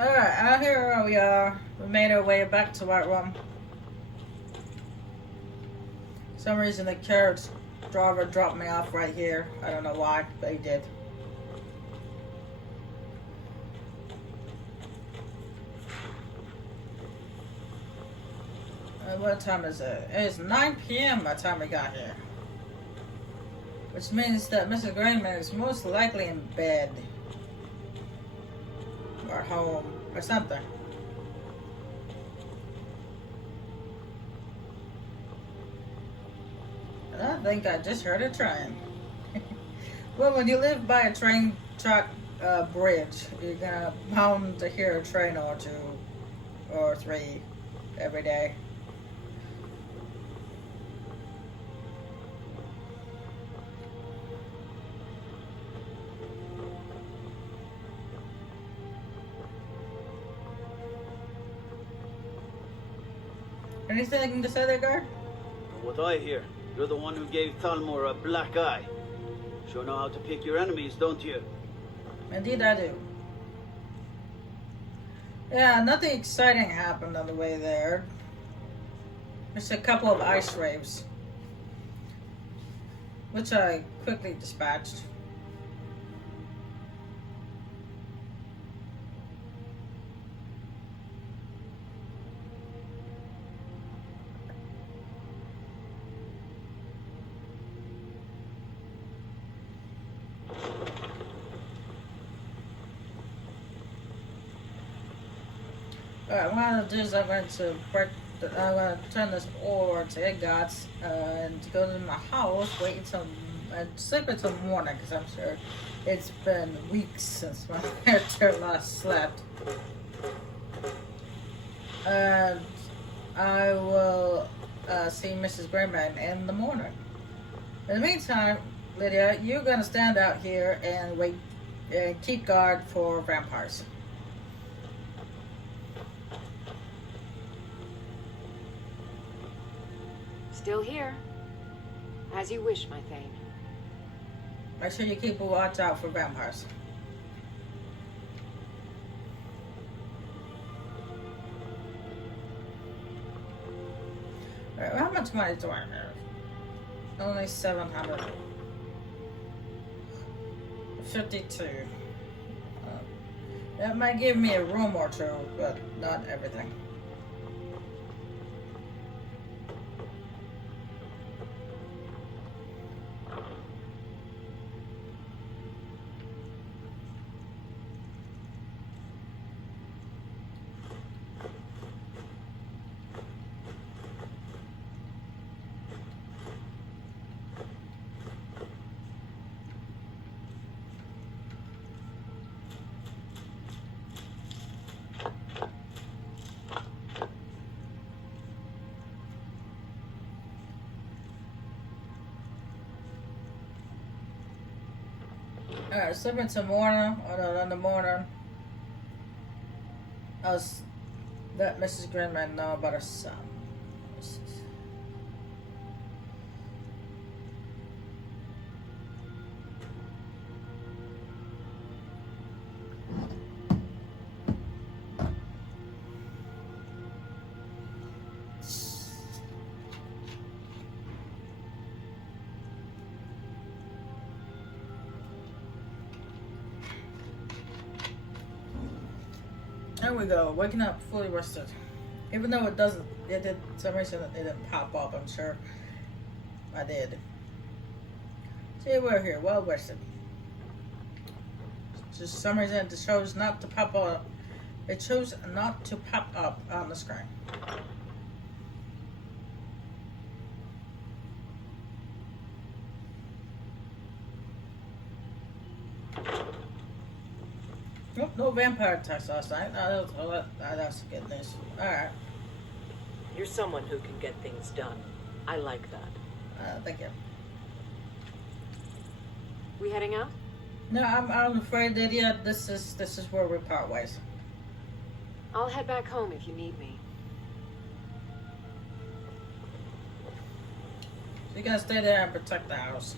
Alright, here we are. We made our way back to White Room. For some reason the carriage driver dropped me off right here. I don't know why, but he did. What time is it? It's 9 p.m. by the time we got here. Which means that Mrs. Grayman is most likely in bed. Or home. Or something. And I think I just heard a train. Well, when you live by a train track bridge, you're gonna bound to hear a train or two or three every day. Anything to say there, guard? From what I hear, you're the one who gave Thalmor a black eye. Sure know how to pick your enemies, don't you? Indeed I do. Yeah, nothing exciting happened on the way there. Just a couple of ice raves, which I quickly dispatched. Alright, what I'm going to do is I'm going to turn this over to Egg Gods and to go to my house, wait until and sleep until morning because I'm sure it's been weeks since my character last slept. And I will see Mrs. Grayman in the morning. In the meantime, Lydia, you're going to stand out here and wait and keep guard for vampires. Still here. As you wish, my Thane. Make sure you keep a watch out for vampires. Alright, how much money do I have? Only 700. 52. That might give me a room or two, but not everything. Alright, sleep until morning, or no, in the morning. I'll let Mrs. Grayman know about her son. There we go, waking up fully rested. Even though it did, for some reason it didn't pop up, I'm sure I did. See, we're here, well rested. Just for some reason it chose not to pop up. It chose not to pop up on the screen. Nope, no vampire attacks last night. That's good news. Alright. You're someone who can get things done. I like that. Thank you. We heading out? No, I'm afraid that yeah, this is where we part ways. I'll head back home if you need me. So you gotta stay there and protect the house.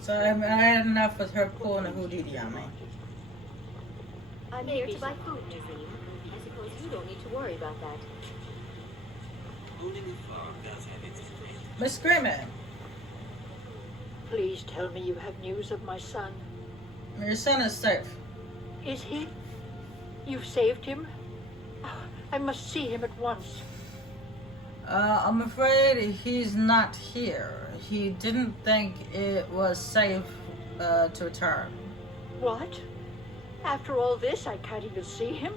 So I had enough with her pulling a hoodie on me. I'm here to buy food, Nazim. I suppose you don't need to worry about that. Owning a farm does have its advantages. Miss Screaming, Please tell me you have news of my son. your son is safe. Is he? You've saved him? Oh, I must see him at once. I'm afraid he's not here. He didn't think it was safe to return. What? After all this, I can't even see him?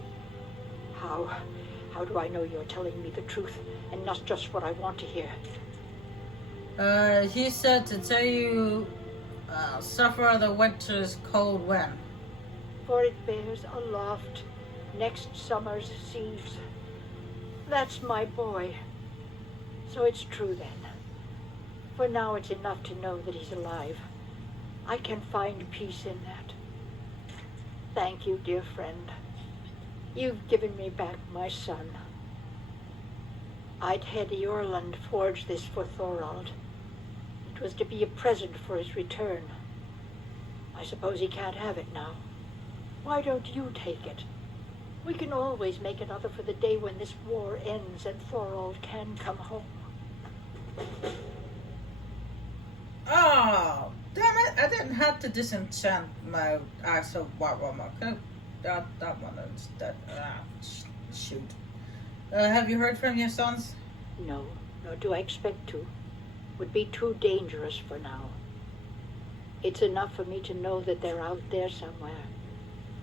How do I know you're telling me the truth and not just what I want to hear? He said to tell you, suffer the winter's cold wind. For it bears aloft next summer's seas. That's my boy. So it's true then. For now it's enough to know that he's alive. I can find peace in that. Thank you, dear friend. You've given me back my son. I'd had Jorland forge this for Thorald. It was to be a present for his return. I suppose he can't have it now. Why don't you take it? We can always make another for the day when this war ends and Thorald can come home. Oh, damn it! I didn't have to disenchant my axe of white woman. That one is dead. Shoot. Have you heard from your sons? No, nor do I expect to. Would be too dangerous for now. It's enough for me to know that they're out there somewhere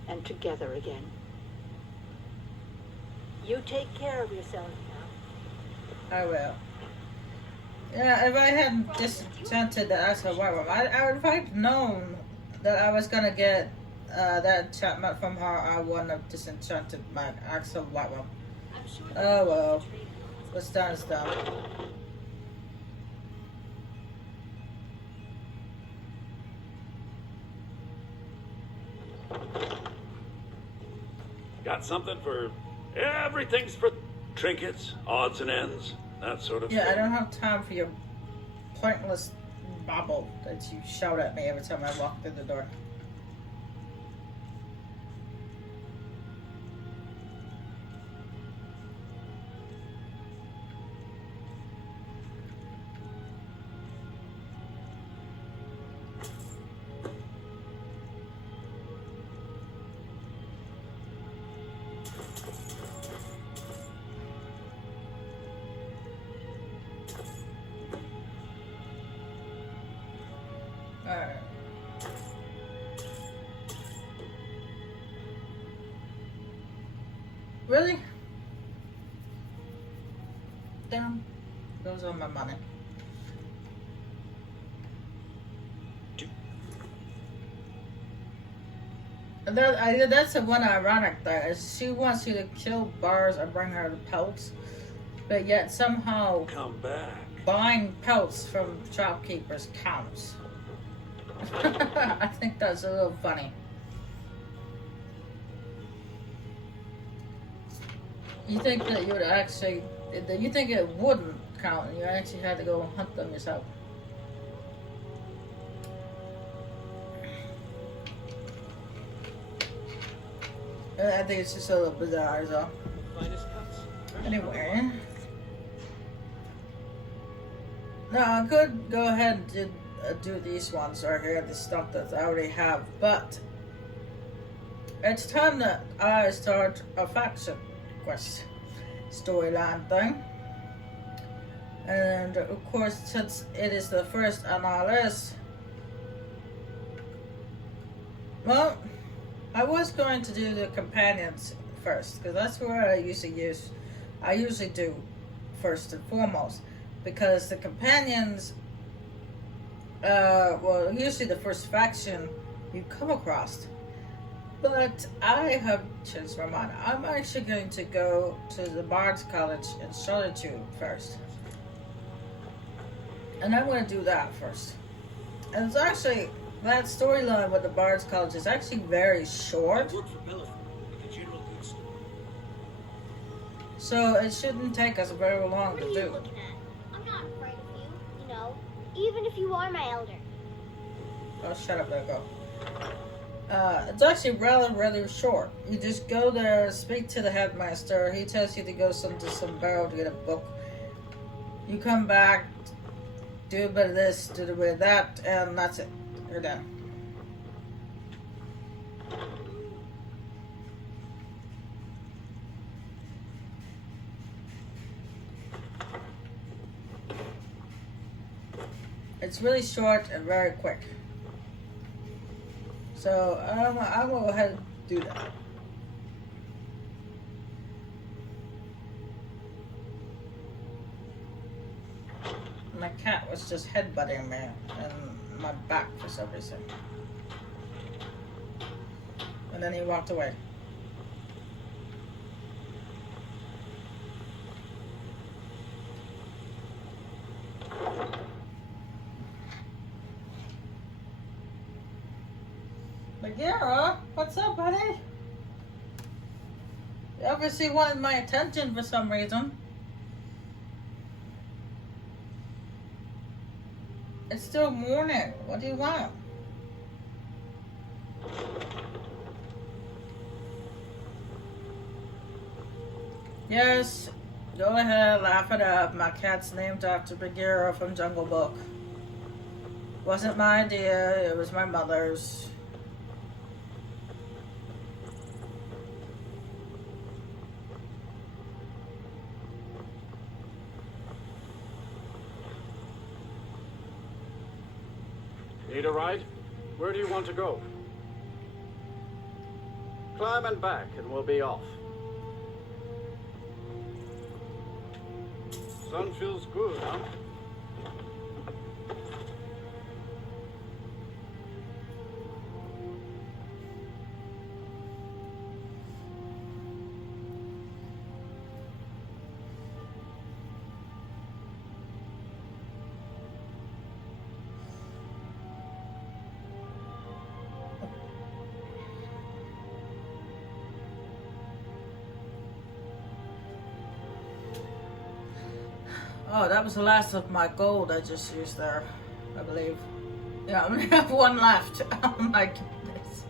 and together again. You take care of yourself now. I will. Yeah, if I hadn't disenchanted the axe of white woman, I would have known that I was gonna get that enchantment from her. I wouldn't have disenchanted my axe of white woman. Oh well. What's done is done. Got something for everything's for trinkets, odds and ends, that sort of Yeah, I thing. don't have time for your pointless babble that you shout at me every time I walk through the door. Alright. Really? Damn. Goes on my money. That's the one ironic thing. Is she wants you to kill bars or bring her the pelts, but yet somehow Come back. buying pelts from shopkeepers counts. I think that's a little funny. You think that you would actually, you think it wouldn't count, and you actually had to go hunt them yourself. I think it's just a little bizarre, so. Finest cuts. Anyway. No, I could go ahead and do these ones right here, the stuff that I already have, but it's time that I start a faction quest storyline thing. And of course, since it is the first on our list, well, I was going to do the companions first, because that's where I usually do first and foremost, because the companions, well, usually the first faction you come across. But I have changed my mind. I'm actually going to go to the Bard's College in Solitude first. And I'm going to do that first. And it's actually, that storyline with the Bard's College is actually very short. I work for Bellefonte, like a general goods store. So it shouldn't take us very long What to are you do. looking at? I'm not afraid of you, you know, even if you are my elder. Oh, shut up, there go. It's actually rather short. You just go there, speak to the headmaster. He tells you to go to some barrel to get a book. You come back, do a bit of this, do a bit of that, and that's it. You're done. It's really short and very quick. So I'll go ahead and do that. My cat was just headbutting me in my back for some reason. And then he walked away. Bagheera, what's up, buddy? You obviously wanted my attention for some reason. It's still morning. What do you want? Yes, go ahead, laugh it up. My cat's named after Bagheera from Jungle Book. Wasn't my idea, it was my mother's. Need a ride? Where do you want to go? Climb and back, and we'll be off. Sun feels good, huh? Oh, that was the last of my gold I just used there, I believe. Yeah, I only have one left. Oh my goodness.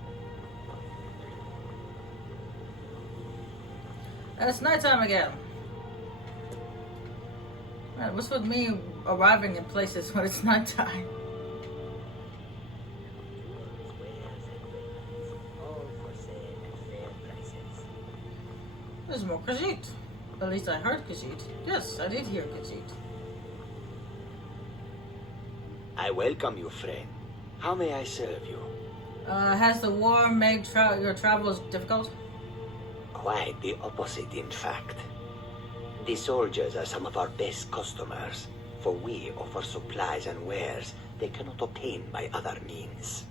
And it's nighttime again. Man, what's with me arriving in places when it's nighttime? There's more Khajiit. At least I heard Khajiit. Yes, I did hear Khajiit. I welcome you, friend. How may I serve you? Has the war made your travels difficult? Quite the opposite, in fact. The soldiers are some of our best customers, for we offer supplies and wares they cannot obtain by other means.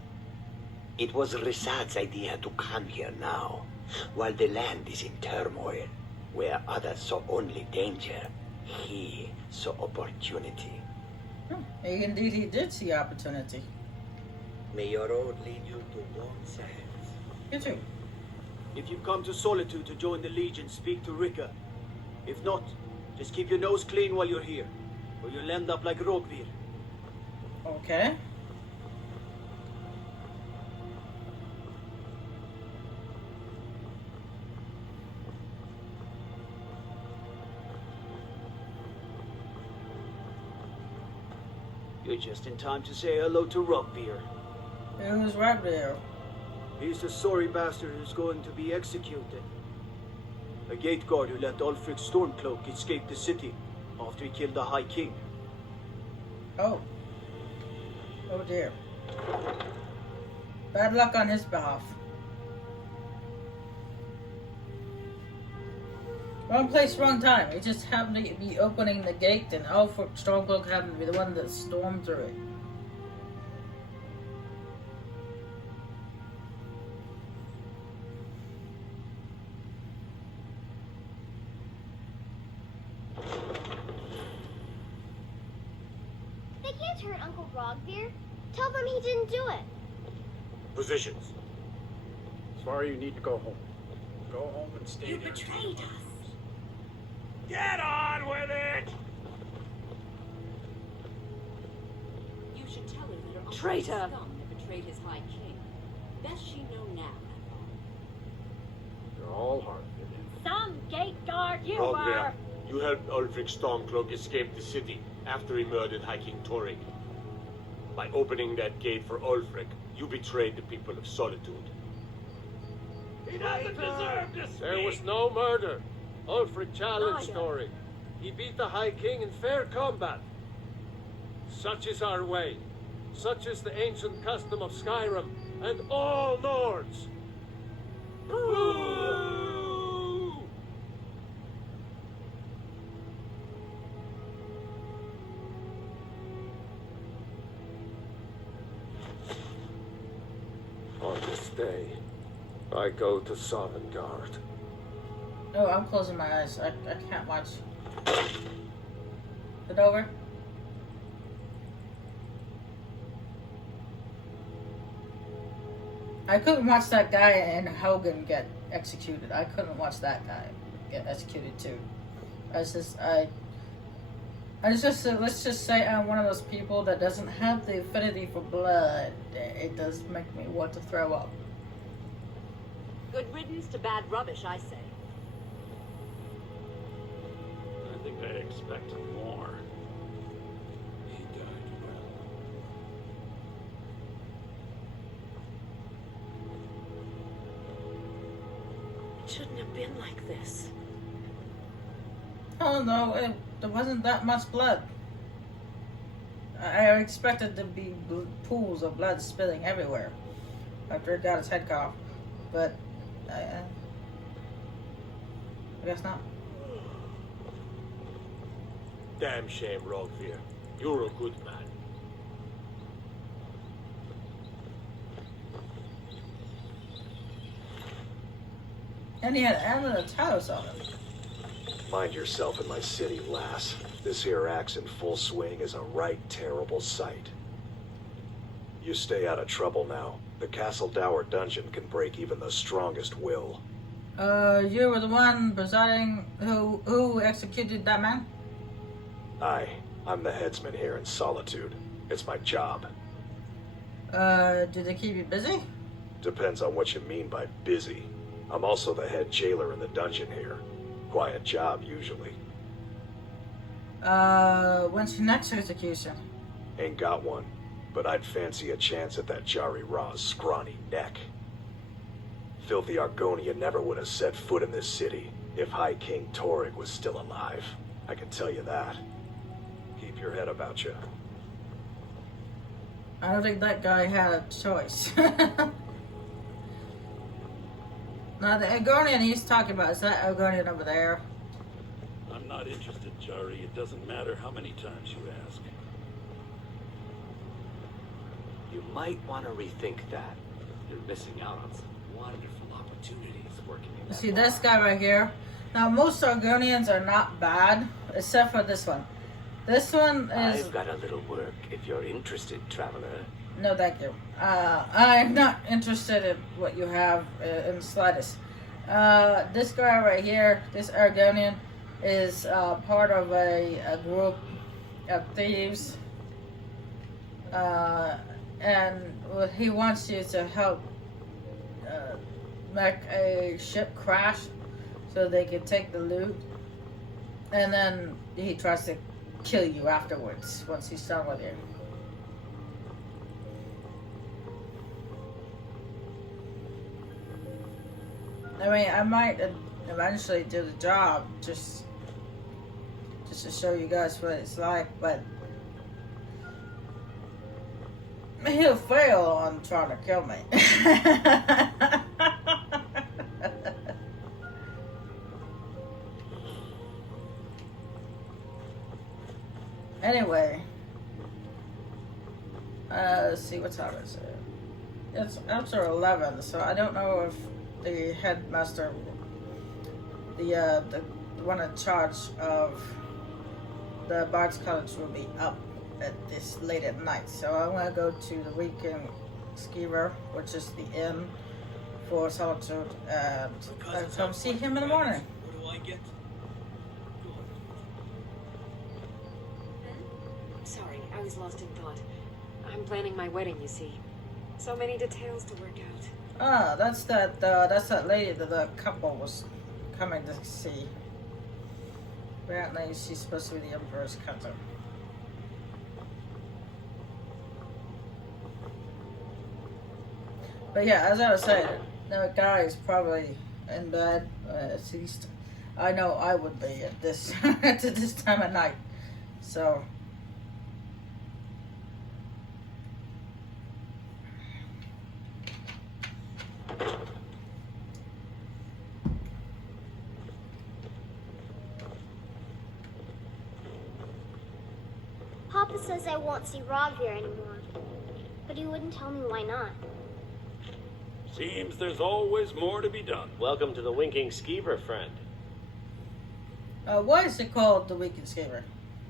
It was Risad's idea to come here now, while the land is in turmoil. Where others saw only danger, he saw opportunity. Indeed, he did see opportunity. May your road lead you to warm sands. You too. If you come to Solitude to join the Legion, speak to Rika. If not, just keep your nose clean while you're here, or you'll end up like Rogvir. Okay. You're just in time to say hello to Rogvir. Who's right there? He's the sorry bastard who's going to be executed. A gate guard who let Ulfric Stormcloak escape the city after he killed the High King. Oh. Oh dear. Bad luck on his behalf. Wrong place, wrong time. He just happened to be opening the gate, and Ulfric Stormcloak happened to be the one that stormed through it. They can't hurt Uncle Rogvir. Tell them he didn't do it. Positions. Sorry, you need to go home. Go home and stay You there. betrayed us. Get on with it! You should tell her that her uncle Traitor. scum that betrayed his High King. Best she know now. You're all hard-headed. Some gate guard you Rogria, you helped Ulfric Stormcloak escape the city after he murdered High King Torrik. By opening that gate for Ulfric, you betrayed the people of Solitude. He doesn't deserve to speak. There was no murder. Ulfric challenged Torrik. He beat the High King in fair combat. Such is our way. Such is the ancient custom of Skyrim and all Nords. Boo! On this day, I go to Sovngarde. Oh, I'm closing my eyes. I can't watch. It over? I couldn't watch that guy and Hogan get executed. I couldn't watch that guy get executed too. Let's just say I'm one of those people that doesn't have the affinity for blood. It does make me want to throw up. Good riddance to bad rubbish, I say. I think I expected more. He died well. It shouldn't have been like this. Oh no, there wasn't that much blood. I expected there to be pools of blood spilling everywhere after it got its head cut off, but I guess not. Damn shame, Rogvir. You're a good man. And he had Amulet's house on him. Mind yourself in my city, lass. This here axe in full swing is a right terrible sight. You stay out of trouble now. The Castle Dower dungeon can break even the strongest will. You were the one presiding who executed that man? Aye, I'm the headsman here in Solitude. It's my job. Do they keep you busy? Depends on what you mean by busy. I'm also the head jailer in the dungeon here. Quiet job, usually. When's your next execution? Ain't got one, but I'd fancy a chance at that Jari Ra's scrawny neck. Filthy Argonian never would have set foot in this city if High King Torrik was still alive. I can tell you that. Keep your head about you. I don't think that guy had a choice. Now, the Argonian he's talking about, is that Argonian over there? I'm not interested, Jari. It doesn't matter how many times you ask. You might want to rethink that. You're missing out on some wonderful opportunities working in that See this bar. guy right here? Now, most Argonians are not bad, except for this one. This one is... I've got a little work if you're interested, traveler. No, thank you. I'm not interested in what you have in the slightest. This guy right here, this Argonian, is part of a group of thieves. And he wants you to help make a ship crash so they can take the loot. And then he tries to kill you afterwards once he's done with you. I mean, I might eventually do the job just to show you guys what it's like, but he'll fail on trying to kill me. Anyway, let's see what time is it. It's after 11, so I don't know if the headmaster, the one in charge of the Bard's College will be up at this late at night. So I'm gonna go to the weekend Skyrim, which is the inn for Solitude, and I'll come see him in the morning. What do I get? Sorry, I was lost in thought. I'm planning my wedding, you see. So many details to work out. Ah, that's that lady that the couple was coming to see. Apparently, she's supposed to be the Emperor's cousin. But yeah, as I was saying, the guy is probably in bed. At least I know I would be at this at this time of night. So. Papa says I won't see Rob here anymore, but he wouldn't tell me why not. Seems there's always more to be done. Welcome to the Winking Skeever, friend. Why is it called the Weekend Skeever?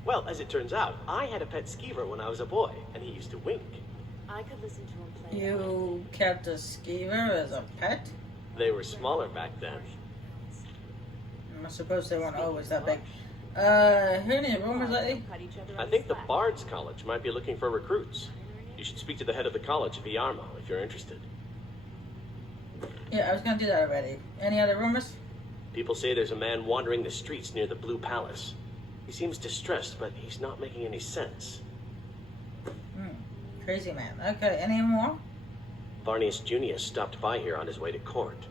Well, as it turns out, I had a pet skeever when I was a boy, and he used to wink. I could listen to him play. You kept a skeever as a pet? They were smaller back then. I suppose they weren't always that big. Heard any rumors lately? I think the Bard's College might be looking for recruits. You should speak to the head of the college, Viarmo, if you're interested. Yeah, I was gonna do that already. Any other rumors? People say there's a man wandering the streets near the Blue Palace. He seems distressed, but he's not making any sense. Crazy man. Okay, any more? Varnius Junius stopped by here on his way to court.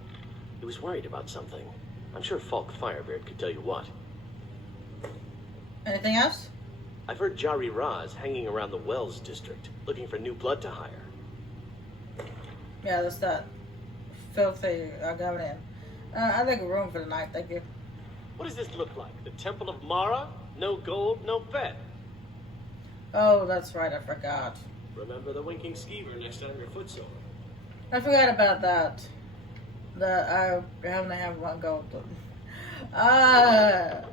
He was worried about something. I'm sure Falk Firebeard could tell you what. Anything else? I've heard Jari Raz hanging around the Wells district, looking for new blood to hire. Yeah, that's that filthy governor. I'd like a room for the night, thank you. What does this look like? The Temple of Mara? No gold, no bed. Oh, that's right, I forgot. Remember the Winking Skeever next time your foot's sore. I forgot about that. That I having to have one gold. I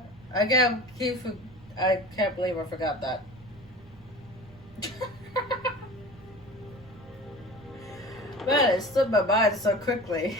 can't believe I forgot that. Man, it slipped my mind so quickly.